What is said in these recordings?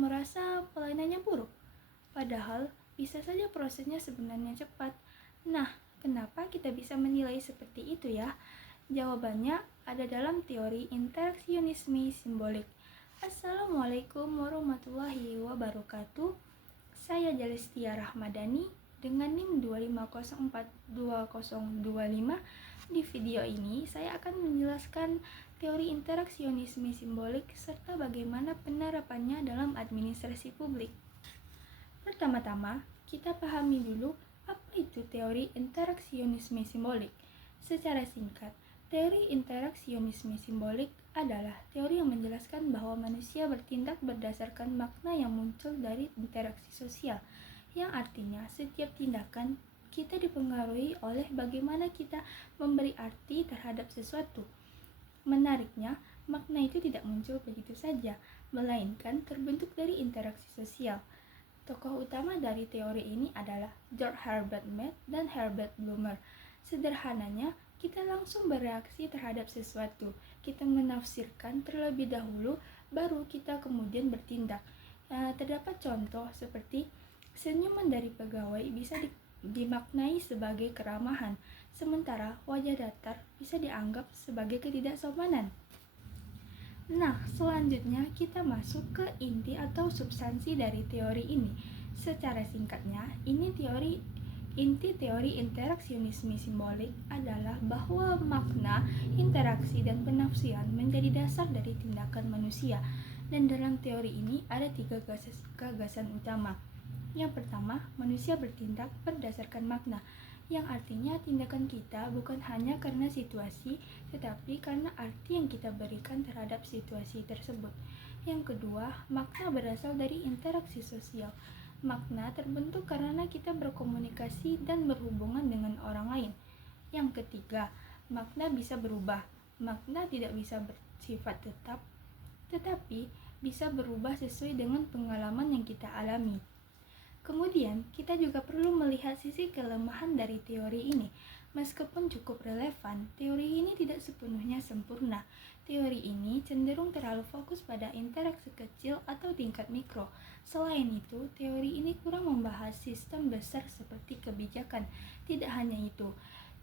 merasa pelayanannya buruk. Padahal bisa saja prosesnya sebenarnya cepat. Nah, kenapa kita bisa menilai seperti itu ya? Jawabannya ada dalam teori interaksionisme simbolik. Assalamualaikum warahmatullahi wabarakatuh. Saya Jalestia Rahmadani dengan NIM 250420025. Di video ini saya akan menjelaskan teori interaksionisme simbolik serta bagaimana penerapannya dalam administrasi publik. Pertama-tama, kita pahami dulu apa itu teori interaksionisme simbolik. Secara singkat, teori interaksionisme simbolik adalah teori yang menjelaskan bahwa manusia bertindak berdasarkan makna yang muncul dari interaksi sosial, yang artinya setiap tindakan kita dipengaruhi oleh bagaimana kita memberi arti terhadap sesuatu. Menariknya, makna itu tidak muncul begitu saja, melainkan terbentuk dari interaksi sosial. Tokoh utama dari teori ini adalah George Herbert Mead dan Herbert Blumer. Sederhananya, kita langsung bereaksi terhadap sesuatu. Kita menafsirkan terlebih dahulu, baru kita kemudian bertindak. Terdapat contoh seperti senyuman dari pegawai bisa dimaknai sebagai keramahan, sementara wajah datar bisa dianggap sebagai ketidaksopanan. Nah, selanjutnya kita masuk ke inti atau substansi dari teori ini. Secara singkatnya, inti teori interaksionisme simbolik adalah bahwa makna, interaksi, dan penafsiran menjadi dasar dari tindakan manusia. Dan dalam teori ini ada 3 gagasan utama. Yang pertama, manusia bertindak berdasarkan makna, yang artinya tindakan kita bukan hanya karena situasi, tetapi karena arti yang kita berikan terhadap situasi tersebut. Yang kedua, makna berasal dari interaksi sosial. Makna terbentuk karena kita berkomunikasi dan berhubungan dengan orang lain. Yang ketiga, makna bisa berubah. Makna tidak bisa bersifat tetap, tetapi bisa berubah sesuai dengan pengalaman yang kita alami. Kemudian, kita juga perlu melihat sisi kelemahan dari teori ini. Meskipun cukup relevan, teori ini tidak sepenuhnya sempurna. Teori ini cenderung terlalu fokus pada interaksi kecil atau tingkat mikro. Selain itu, teori ini kurang membahas sistem besar seperti kebijakan. Tidak hanya itu,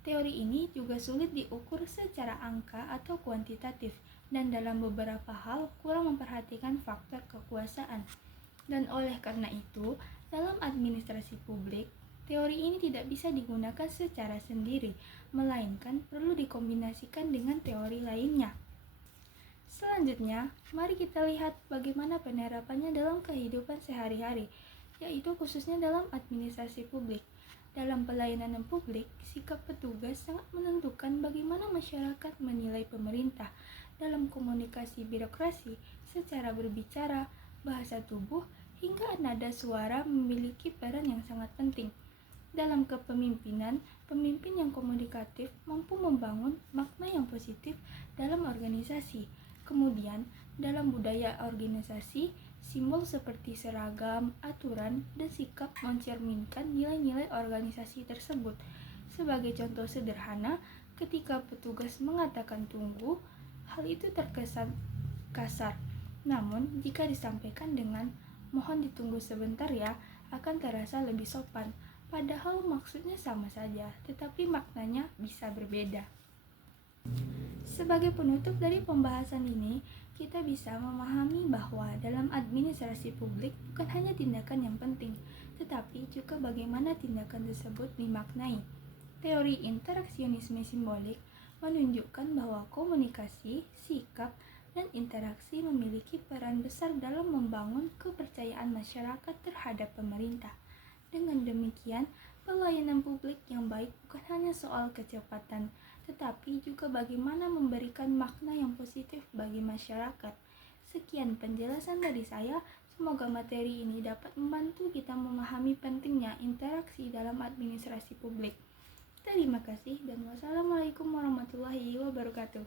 teori ini juga sulit diukur secara angka atau kuantitatif, dan dalam beberapa hal kurang memperhatikan faktor kekuasaan. Dan oleh karena itu, dalam administrasi publik, teori ini tidak bisa digunakan secara sendiri, melainkan perlu dikombinasikan dengan teori lainnya. Selanjutnya, mari kita lihat bagaimana penerapannya dalam kehidupan sehari-hari, yaitu khususnya dalam administrasi publik. Dalam pelayanan publik, sikap petugas sangat menentukan bagaimana masyarakat menilai pemerintah. Dalam komunikasi birokrasi, secara berbicara, bahasa tubuh, hingga nada suara memiliki peran yang sangat penting. Dalam kepemimpinan, pemimpin yang komunikatif mampu membangun makna yang positif dalam organisasi. Kemudian, dalam budaya organisasi, simbol seperti seragam, aturan, dan sikap mencerminkan nilai-nilai organisasi tersebut. Sebagai contoh sederhana, ketika petugas mengatakan tunggu, hal itu terkesan kasar. Namun, jika disampaikan dengan mohon ditunggu sebentar ya, akan terasa lebih sopan. Padahal maksudnya sama saja, tetapi maknanya bisa berbeda. Sebagai penutup dari pembahasan ini, kita bisa memahami bahwa dalam administrasi publik bukan hanya tindakan yang penting, tetapi juga bagaimana tindakan tersebut dimaknai. Teori interaksionisme simbolik menunjukkan bahwa komunikasi, sikap, dan interaksi memiliki peran besar dalam membangun kepercayaan masyarakat terhadap pemerintah. Dengan demikian, pelayanan publik yang baik bukan hanya soal kecepatan, tetapi juga bagaimana memberikan makna yang positif bagi masyarakat. Sekian penjelasan dari saya, semoga materi ini dapat membantu kita memahami pentingnya interaksi dalam administrasi publik. Terima kasih dan wassalamualaikum warahmatullahi wabarakatuh.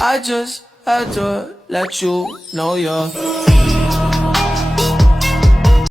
I just had to let you know you're